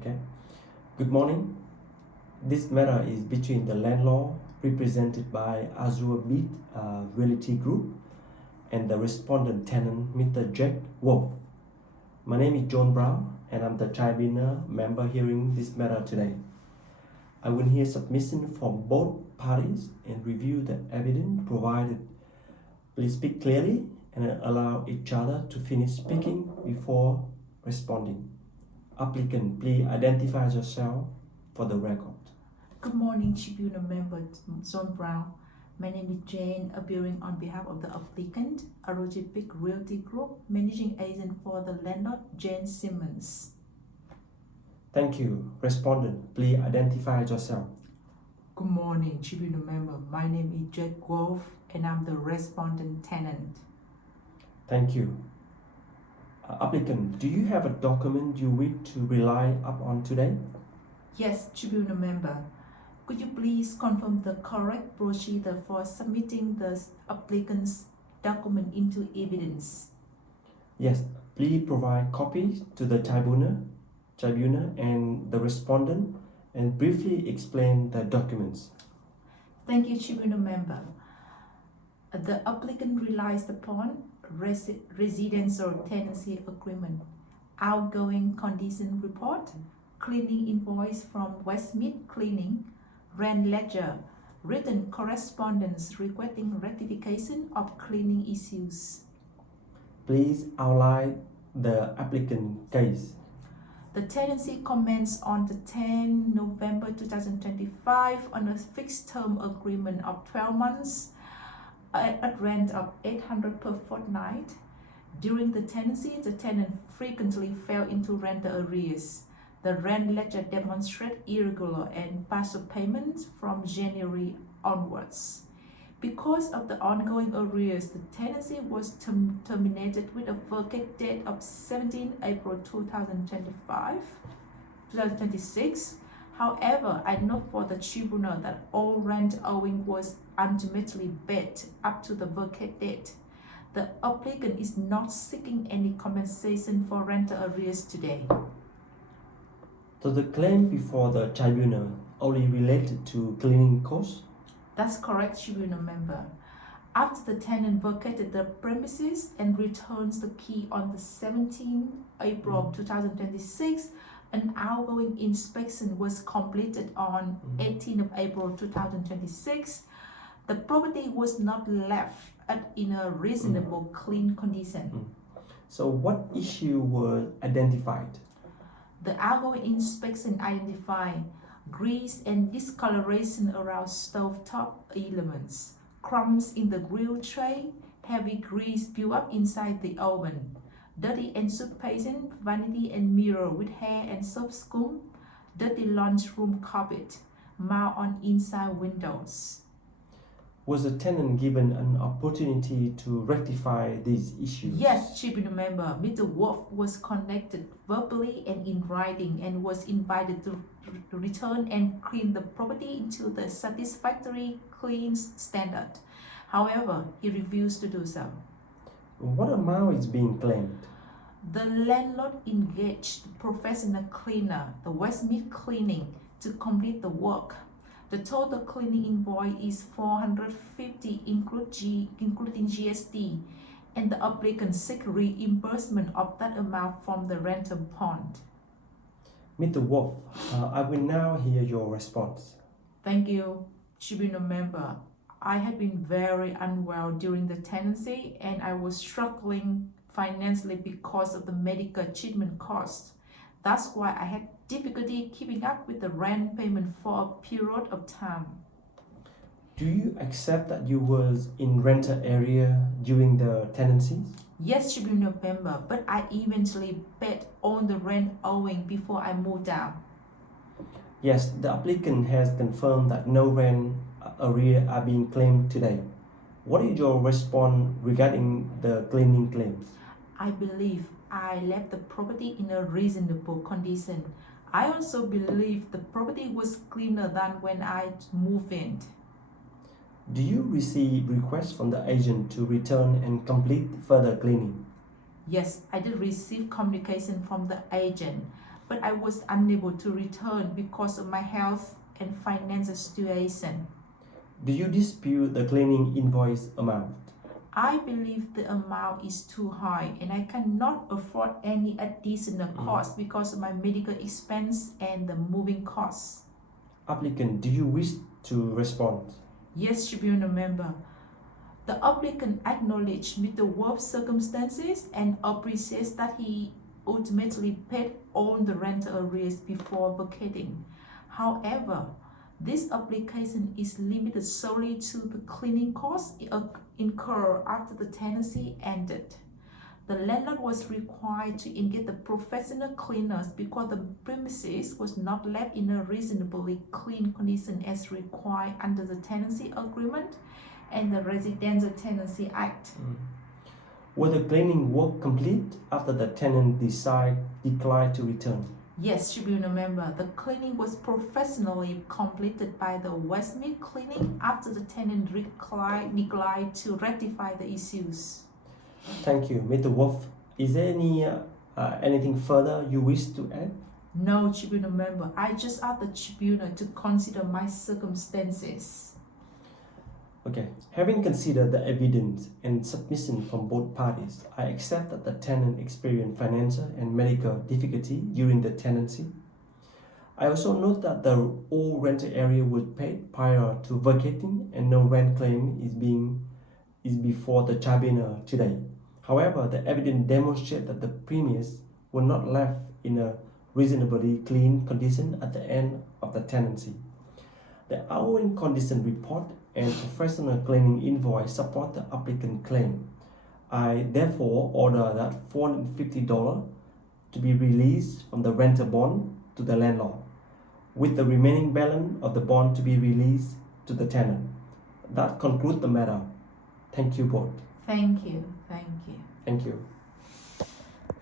Okay. Good morning. This matter is between the landlord, represented by Azure Beat Realty Group, and the respondent tenant, Mr. Jack Wolf. My name is John Brown, and I'm the tribunal member hearing this matter today. I will hear submission from both parties and review the evidence provided. Please speak clearly and allow each other to finish speaking before responding. Applicant, please identify yourself for the record. Good morning, Tribunal member John Brown. My name is Jane, appearing on behalf of the applicant, Azure Beat Realty Group, managing agent for the landlord, Jane Simmons. Thank you. Respondent, please identify yourself. Good morning, Tribunal member. My name is Jack Wolf, and I'm the respondent tenant. Thank you. Applicant, do you have a document you wish to rely upon today? Yes, Tribunal member. Could you please confirm the correct procedure for submitting the applicant's document into evidence? Yes, please provide copies to the tribunal and the respondent and briefly explain the documents. Thank you, Tribunal member. The applicant relies upon residential tenancy agreement, outgoing condition report, cleaning invoice from Westmead Cleaning, rent ledger, written correspondence requesting rectification of cleaning issues. Please outline the applicant case. The tenancy commenced on the 10 November 2025 on a fixed term agreement of 12 months at rent of $800 per fortnight. During the tenancy, the tenant frequently fell into rent arrears. The rent ledger demonstrates irregular and partial payments from January onwards. Because of the ongoing arrears, the tenancy was terminated with a vacate date of 17 April 2026. However, I note for the tribunal that all rent owing was ultimately paid up to the vacate date. The applicant is not seeking any compensation for rental arrears today. So the claim before the tribunal only related to cleaning costs? That's correct, tribunal member. After the tenant vacated the premises and returns the key on the 17th April 2026, an outgoing inspection was completed on 18th of April 2026. The property was not left in a reasonable clean condition. So what issue were identified? The outgoing inspection identified grease and discoloration around stovetop elements, crumbs in the grill tray, heavy grease built up inside the oven, dirty and soup basin, vanity and mirror with hair and soap scum, dirty lunchroom carpet, mold on inside windows. Was the tenant given an opportunity to rectify these issues? Yes, tribunal member. Mr. Wolf was connected verbally and in writing and was invited to return and clean the property into the satisfactory clean standard. However, he refused to do so. What amount is being claimed? The landlord engaged professional cleaner, the Westmead Cleaning, to complete the work. The total cleaning invoice is $450 including GST, and the applicant seeks reimbursement of that amount from the rental fund. Mr. Wolf, I will now hear your response. Thank you, tribunal member. I had been very unwell during the tenancy and I was struggling financially because of the medical treatment costs. That's why I had difficulty keeping up with the rent payment for a period of time. Do you accept that you were in rental area during the tenancy? Yes, tribunal member, but I eventually paid all the rent owing before I moved out. Yes, the applicant has confirmed that no rent arrears are being claimed today. What is your response regarding the cleaning claims? I believe I left the property in a reasonable condition. I also believe the property was cleaner than when I moved in. Do you receive requests from the agent to return and complete further cleaning? Yes, I did receive communication from the agent. but I was unable to return because of my health and financial situation. Do you dispute the cleaning invoice amount? I believe the amount is too high and I cannot afford any additional cost because of my medical expense and the moving costs. Applicant, do you wish to respond? Yes, Tribunal member. The applicant acknowledged Mr. Wolf's circumstances and appreciates that he ultimately paid all the rental arrears before vacating. However, this application is limited solely to the cleaning costs incurred after the tenancy ended. The landlord was required to engage the professional cleaners because the premises was not left in a reasonably clean condition as required under the tenancy agreement and the Residential Tenancy Act. Were the cleaning work complete after the tenant declined to return? Yes, Tribunal member. The cleaning was professionally completed by the Westmead Cleaning after the tenant declined to rectify the issues. Thank you, Mr. Wolf. Is there anything further you wish to add? No, Tribunal member. I just asked the Tribunal to consider my circumstances. Okay. Having considered the evidence and submission from both parties, I accept that the tenant experienced financial and medical difficulty during the tenancy. I also note that the all rental area was paid prior to vacating and no rent claim is before the tribunal today. However, the evidence demonstrates that the premises were not left in a reasonably clean condition at the end of the tenancy. The outgoing condition report and professional cleaning invoice support the applicant claim. I therefore order that $450 to be released from the rental bond to the landlord, with the remaining balance of the bond to be released to the tenant. That concludes the matter. Thank you both. Thank you. Thank you. Thank you.